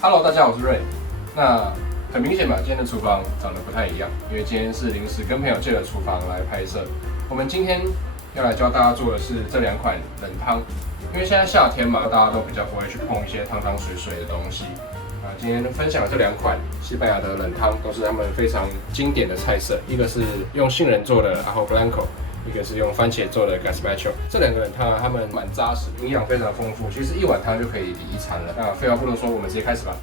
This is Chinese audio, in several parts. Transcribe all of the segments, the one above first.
Hello， 大家好，我是瑞。那很明显嘛，今天的厨房长得不太一样，因为今天是临时跟朋友借了厨房来拍摄。我们今天要来教大家做的是这2款冷汤，因为现在夏天嘛，大家都比较不会去碰一些汤汤水水的东西。今天分享的这2款西班牙的冷汤，都是他们非常经典的菜色，一个是用杏仁做的 Ajo Blanco， 一个是用番茄做的 Gazpacho。这2个冷汤它们蛮扎实，营养非常丰富，其实1碗汤就可以抵1餐了。那废话不多说，我们直接开始吧。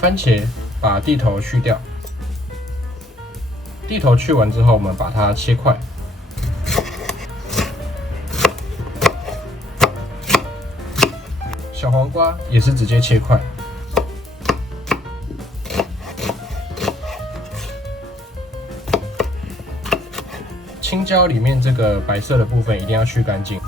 番茄把蒂头去掉，蒂头去完之后，我们把它切块。小黄瓜也是直接切块。青椒里面这个白色的部分一定要去干净。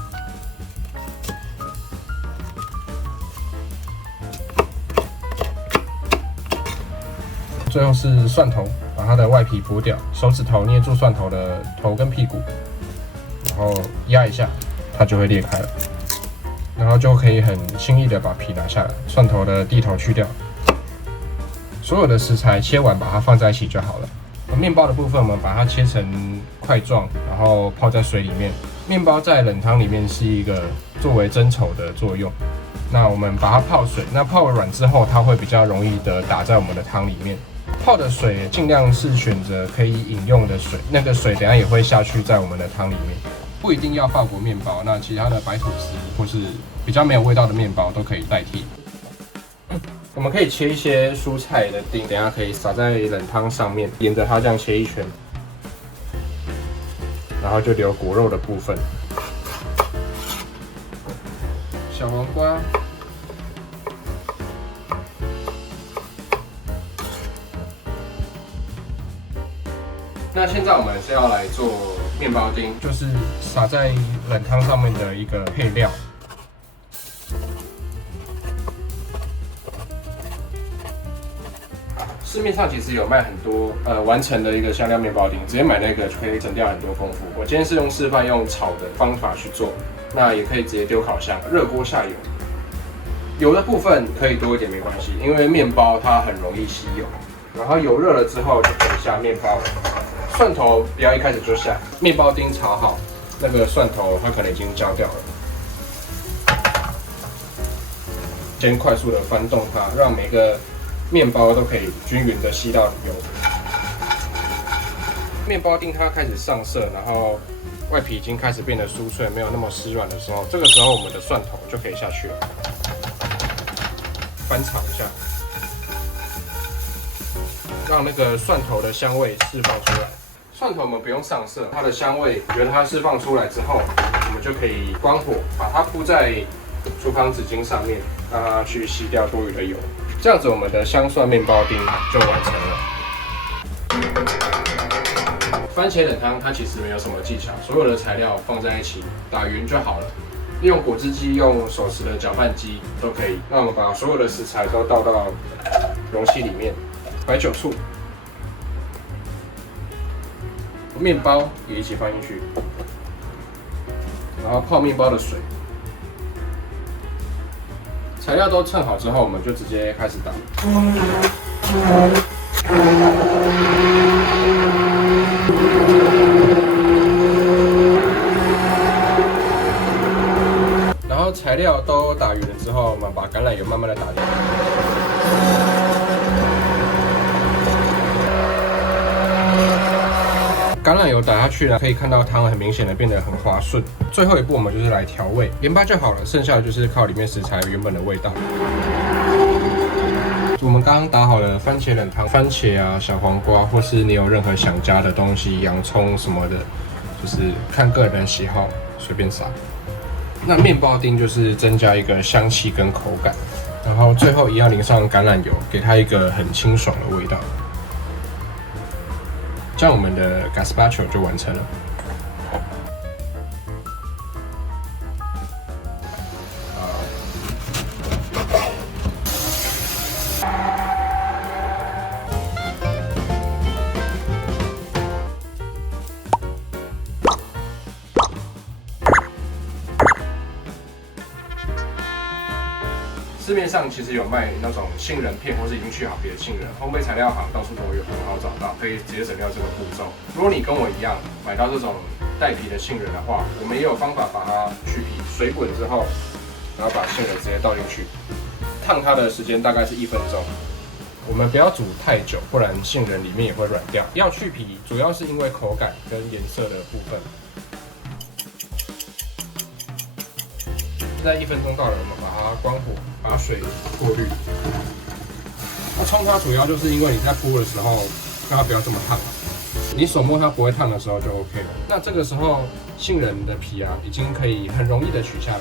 最后是蒜头，把它的外皮剥掉，手指头捏住蒜头的头跟屁股，然后压一下，它就会裂开了，然后就可以很轻易的把皮拿下来，蒜头的蒂头去掉。所有的食材切完，把它放在一起就好了。面包的部分，我们把它切成块状，然后泡在水里面。面包在冷汤里面是一个作为增稠的作用。那我们把它泡水，那泡软之后，它会比较容易的打在我们的汤里面。泡的水尽量是选择可以饮用的水，那个水等下也会下去在我们的汤里面，不一定要法国面包，那其他的白吐司或是比较没有味道的面包都可以代替。我们可以切一些蔬菜的丁，等下可以撒在冷汤上面，沿着它这样切一圈，然后就留果肉的部分。小黄瓜。那现在我们是要来做面包丁，就是撒在冷汤上面的一个配料。市面上其实有卖很多完成的一个香料面包丁，直接买那个就可以省掉很多功夫。我今天是用示范用炒的方法去做，那也可以直接丢烤箱，热锅下油。油的部分可以多一点没关系，因为面包它很容易吸油。然后油热了之后就可以下面包。蒜头不要一开始就下，面包丁炒好，那个蒜头它可能已经焦掉了。先快速的翻动它，让每个面包都可以均匀的吸到油。面包丁它开始上色，然后外皮已经开始变得酥脆，没有那么湿软的时候，这个时候我们的蒜头就可以下去了，翻炒一下，让那个蒜头的香味释放出来。蒜头我们不用上色，它的香味，觉得它释放出来之后，我们就可以关火，把它铺在厨房纸巾上面，让它去吸掉多余的油。这样子，我们的香蒜面包丁就完成了。番茄冷汤它其实没有什么技巧，所有的材料放在一起打匀就好了。利用果汁机、用手持的搅拌机都可以。那我们把所有的食材都倒到容器里面，白酒、醋。面包也一起放进去，然后泡面包的水，材料都称好之后，我们就直接开始打。然后材料都打匀了之后，我们把橄榄油慢慢的打进去。橄榄油打下去呢，可以看到汤很明显的变得很滑顺。最后一步我们就是来调味，盐巴就好了，剩下的就是靠里面食材原本的味道。我们刚刚打好了番茄冷汤，番茄啊、小黄瓜，或是你有任何想加的东西，洋葱什么的，就是看个人喜好，随便撒。那面包丁就是增加一个香气跟口感，然后最后一样淋上橄榄油，给它一个很清爽的味道。这样我们的 gazpacho 就完成了。市面上其实有卖那种杏仁片，或是已经去好皮的杏仁，烘焙材料行到处都有，很好找到，可以直接省掉这个步骤。如果你跟我一样买到这种带皮的杏仁的话，我们也有方法把它去皮，水滚之后，然后把杏仁直接倒进去，烫它的时间大概是1分钟。我们不要煮太久，不然杏仁里面也会软掉。要去皮，主要是因为口感跟颜色的部分。现在1分钟到了，我们把它关火，把水过滤。那冲它主要就是因为你在铺的时候，让它不要这么烫，你手摸它不会烫的时候就 OK 了。那这个时候杏仁的皮啊，已经可以很容易的取下来。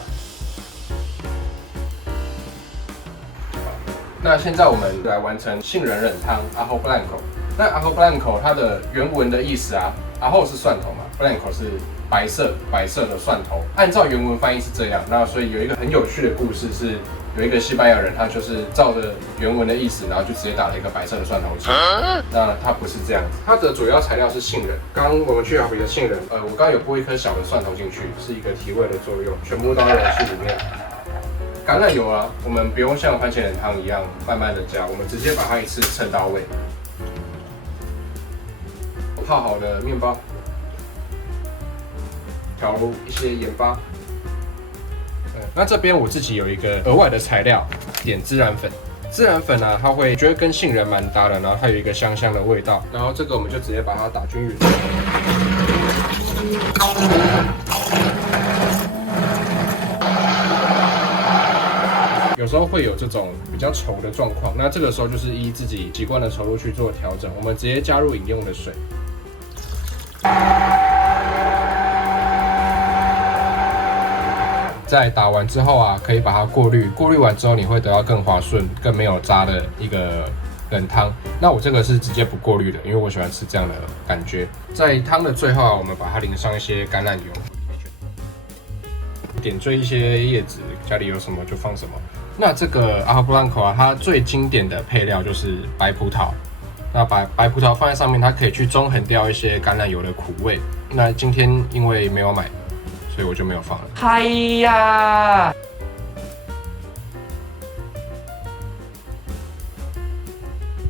那现在我们来完成杏仁冷汤 Ajo Blanco。那 Ajo Blanco 它的原文的意思啊 ，Ajo 是蒜头嘛 ，Blanco 是白色的蒜头。按照原文翻译是这样，那所以有一个很有趣的故事是，有一个西班牙人，他就是照着原文的意思，然后就直接打了一个白色的蒜头鸡。那它不是这样子，它的主要材料是杏仁。刚我们去好皮的杏仁，我刚刚有拨一颗小的蒜头进去，是一个提味的作用，全部都在容器里面。橄榄油啊，我们不用像番茄冷汤一样慢慢的加，我们直接把它一次称到位。泡好的面包，调入一些盐巴。那这边我自己有一个额外的材料，点孜然粉。孜然粉呢，它会觉得跟杏仁蛮搭的，然后它有一个香香的味道。然后这个我们就直接把它打均匀。有时候会有这种比较稠的状况，那这个时候就是依自己习惯的稠度去做调整。我们直接加入饮用的水。在打完之后啊，可以把它过滤，过滤完之后你会得到更滑顺、更没有渣的一个冷汤。那我这个是直接不过滤的，因为我喜欢吃这样的感觉。在汤的最后啊，我们把它淋上一些橄榄油，点缀一些叶子，家里有什么就放什么。那这个 Ajo Blanco 啊，它最经典的配料就是白葡萄。那把白葡萄放在上面，它可以去中和掉一些橄榄油的苦味。那今天因为没有买，所以我就没有放了。嗨呀！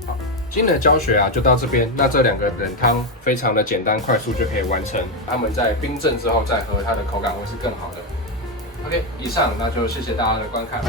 好，今天的教学啊就到这边。那这2个冷汤非常的简单快速就可以完成，它们在冰镇之后再喝，它的口感会是更好的。OK， 以上那就谢谢大家的观看。